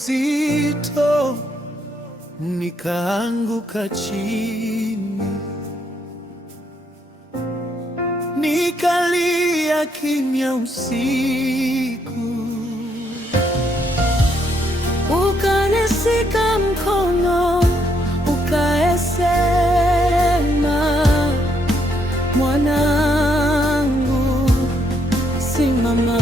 uzito, nikaanguka chini, nikalia kimya usiku. Ukanishika mkono, ukasema, mwanangu, simama.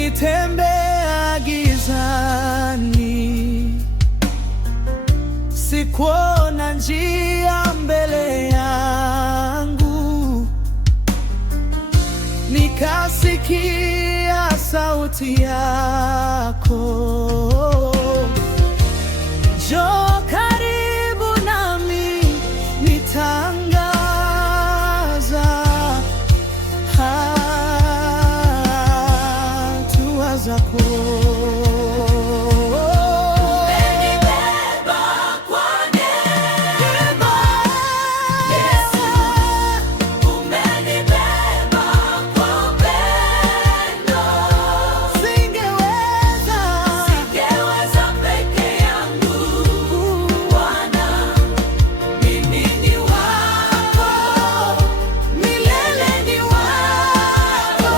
Nilitembea gizani, sikuona njia mbele yangu. Nikasikia sauti yako, njoo karibu nami, nitangaza zako. Umenibeba kwa neema, Yesu. Umenibeba kwa upendo. Singeweza peke yangu, Bwana. Mimi ni wako, milele ni wako.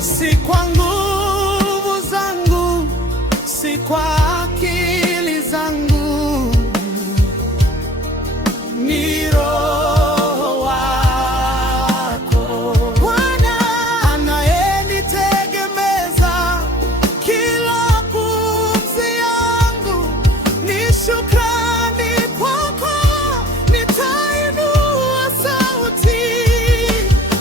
Si kwa nguvu zangu, si kwa akili zangu, ni Roho wako Bwana anayenitegemeza. Kila pumzi yangu ni shukrani kwako. Nitainua sauti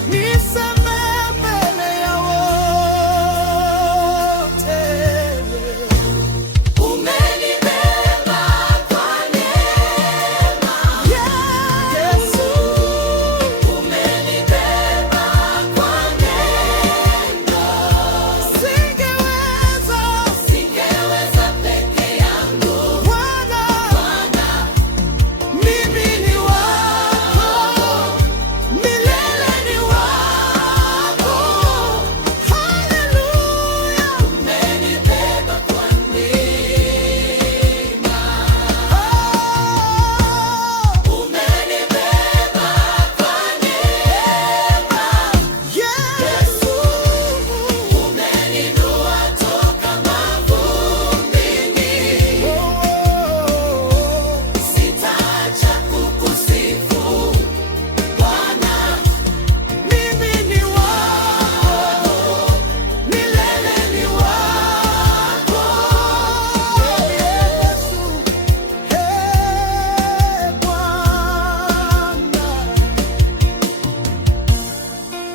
niseme mbele ya wote, Umenibeba kwa neema, Yesu. umenibeba kwa neno. Singeweza peke yangu, Bwana, mimi ni wako, milele ni wako. Haleluya. umenibeba kwa neema, umenibeba kwa neema. Yesu, Umeninua toka mavumbini, sitaacha kukusifu Bwana. mimi ni wako, milele ni wako. Yesu, Bwana,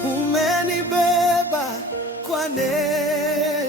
umenibeba kwa neema.